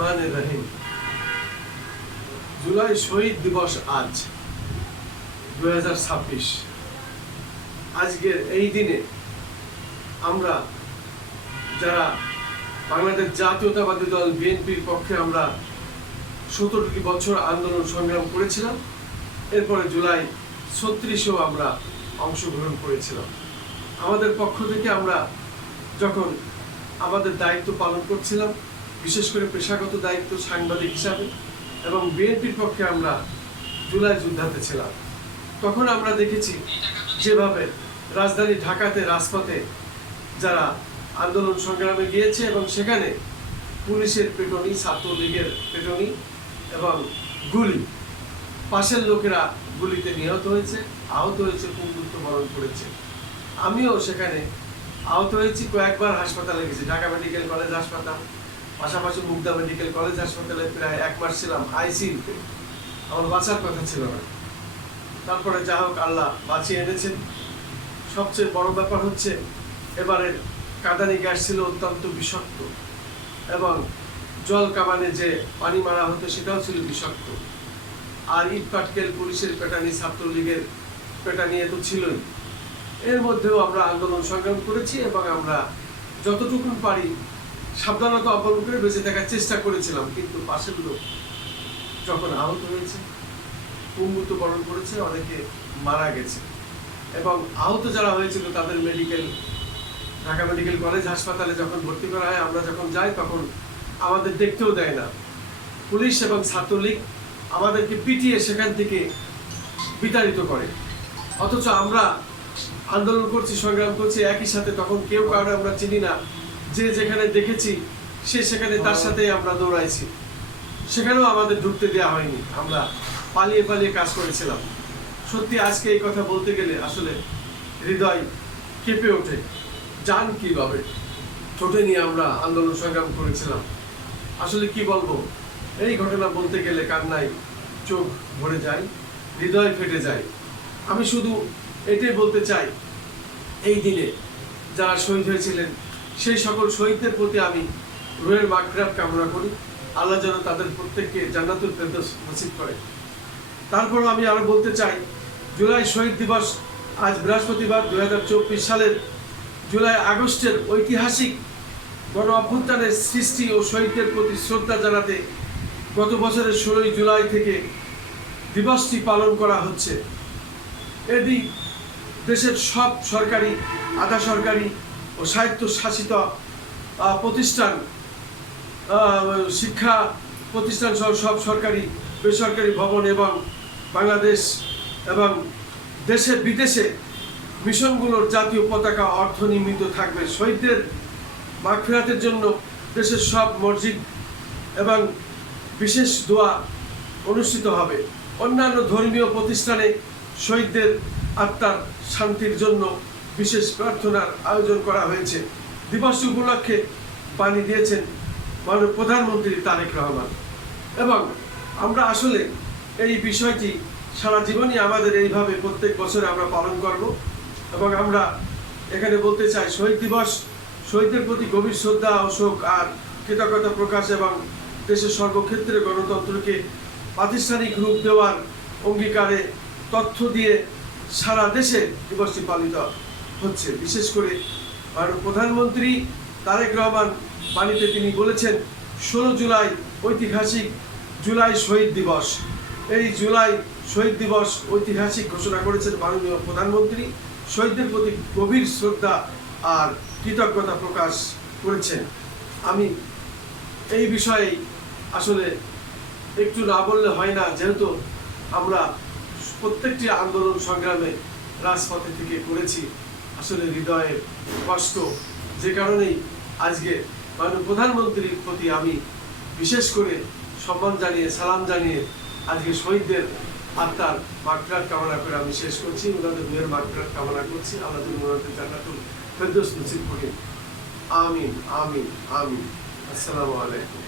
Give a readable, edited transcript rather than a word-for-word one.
রহমানির রহিম। জুলাই শহীদ দিবস আজ 2026। আজকের এই দিনে আমরা যারা বাংলাদেশ জাতীয়তাবাদী দল বিএনপির পক্ষে আমরা 17টি বছর আন্দোলন সংগ্রাম করেছিলাম, এরপরে জুলাই 36-এও আমরা অংশগ্রহণ করেছিলাম। আমাদের পক্ষ থেকে আমরা যখন আমাদের দায়িত্ব পালন করছিলাম, বিশেষ করে পেশাগত দায়িত্ব সাংবাদিক হিসাবে, এবং বিএনপির পক্ষে আমরা জুলাই যুদ্ধাতে ছিলাম, তখন আমরা দেখেছি যেভাবে রাজধানী ঢাকাতে রাজপথে যারা আন্দোলন সংগ্রামে গিয়েছে এবং সেখানে পুলিশের পেটনি, ছাত্রলীগের পেটনি এবং গুলি, পাশের লোকেরা গুলিতে নিহত হয়েছে, আহত হয়েছে, মৃত্যু বরণ করেছে। আমিও সেখানে আহত হয়েছি, কয়েকবার হাসপাতালে গেছি, ঢাকা মেডিকেল কলেজ হাসপাতাল, পাশাপাশি মুগদা মেডিকেল কলেজ হাসপাতালে প্রায় 1 মাস ছিলাম আইসিইউতে। আমার বাঁচার কথা ছিল না, তারপরে যা হোক আল্লাহ বাঁচিয়ে এনেছেন। সবচেয়ে বড় ব্যাপার হচ্ছে এবারের কাঁদানি গ্যাস ছিল অত্যন্ত বিষাক্ত, এবং জল কামানে যে পানি মারা হতো সেটাও ছিল বিষাক্ত। আর ইট পাটকেল, পুলিশের পেটানি, ছাত্রলীগের পেটানি তো ছিলই। এর মধ্যেও আমরা আন্দোলন সংগ্রাম করেছি এবং আমরা যতটুকু পারি সাবধানতা অবলম্বন করে বেঁচে থাকার চেষ্টা করেছিলাম। কিন্তু পাশের লোক যখন আহত হয়েছে, মৃত্যু বরণ করেছে, অনেকে মারা গেছে, এবং আহত যারা হয়েছিল তাদের ঢাকা মেডিকেল কলেজ হাসপাতালে যখন ভর্তি করা হয়, আমরা যখন যাই তখন আমাদের দেখতেও দেয় না। পুলিশ এবং ছাত্রলীগ আমাদেরকে পিটিয়ে সেখান থেকে বিতাড়িত করে। অথচ আমরা আন্দোলন করছি, সংগ্রাম করছি একই সাথে, তখন কেউ কারণে আমরা চিনি না, যে যেখানে দেখেছি সে সেখানে তার সাথে আমরা দৌড়াইছি, সেখানেও আমাদের ঢুকতে দেওয়া হয়নি। আমরা পালিয়ে পালিয়ে কাজ করেছিলাম। সত্যি আজকে এই কথা বলতে গেলে আসলে হৃদয় কেঁপে ওঠে। জান কিভাবে ঠোঁটে নিয়ে আমরা আন্দোলন সংগ্রাম করেছিলাম। আসলে কি বলবো, এই ঘটনা বলতে গেলে কান্নায় চোখ ভরে যায়, হৃদয় ফেটে যায়। আমি শুধু এটাই বলতে চাই, এই দিনে যারা শহীদ হয়েছিলেন সেই সকল শহীদদের প্রতি আমি রুহের মাগফিরাত কামনা করি। আল্লাহ যেন তাদের প্রত্যেককে জান্নাতুল ফেরদৌস নসিব করে। তারপরও আমি আরো বলতে চাই, জুলাই শহীদ দিবস আজ বৃহস্পতিবার 2024 সালের জুলাই আগস্টের ঐতিহাসিক গণ অভ্যুত্থানের সৃষ্টি ও শহীদদের প্রতি শ্রদ্ধা জানাতে গত বছরের 16 জুলাই থেকে দিবসটি পালন করা হচ্ছে। এদিন দেশের সব সরকারি, আধা সরকারি ও স্বায়ত্তশাসিত প্রতিষ্ঠান, শিক্ষা প্রতিষ্ঠান সহ সব সরকারি বেসরকারি ভবন এবং বাংলাদেশ এবং দেশে বিদেশে মিশনগুলোর জাতীয় পতাকা অর্ধনির্মিত থাকবে। শহীদদের মাগফিরাতের জন্য দেশের সব মসজিদ এবং বিশেষ দোয়া অনুষ্ঠিত হবে। অন্যান্য ধর্মীয় প্রতিষ্ঠানে শহীদদের আত্মার শান্তির জন্য বিশেষ প্রার্থনার আয়োজন করা হয়েছে। দিবসটি উপলক্ষে বাণী দিয়েছেন মাননীয় প্রধানমন্ত্রী তারেক রহমান, এবং আমরা আসলে এই বিষয়টি সারা জীবনই আমাদের এইভাবে প্রত্যেক বছরে আমরা পালন করব। এবং আমরা এখানে বলতে চাই, শহীদ দিবস শহীদদের প্রতি গভীর শ্রদ্ধা ও শোক আর কৃতজ্ঞতা প্রকাশ এবং দেশের সর্বক্ষেত্রে গণতন্ত্রকে প্রাতিষ্ঠানিক রূপ দেওয়ার অঙ্গীকারে তথ্য দিয়ে সারা দেশে দিবসটি পালিত হচ্ছে। বিশেষ করে প্রধানমন্ত্রী তারেক রহমান বাণীতে তিনি বলেছেন, 16 জুলাই ঐতিহাসিক জুলাই শহীদ দিবস। এই জুলাই শহীদ দিবস ঐতিহাসিক ঘোষণা করেছেন মাননীয় প্রধানমন্ত্রী। শহীদদের প্রতি গভীর শ্রদ্ধা আর কৃতজ্ঞতা প্রকাশ করেছেন। আমি এই বিষয়ে আসলে একটু না বললে হয় না, যেহেতু আমরা প্রত্যেকটি আন্দোলন সংগ্রামে রাজপথে থেকে করেছি। আসলে হৃদয়ের কষ্ট, যে কারণেই আজকে মাননীয় প্রধানমন্ত্রীর প্রতি আমি বিশেষ করে সম্মান জানিয়ে, সালাম জানিয়ে আজকে শহীদদের আত্মার মাগফিরাত কামনা করে আমি শেষ করছি। ওনাদের রুহের মাগফিরাত কামনা করছি। আল্লাহ যেন ওনাদের জান্নাতুল ফেরদৌস নসিব করেন। আমিন, আমিন, আমিন। আসসালামু আলাইকুম।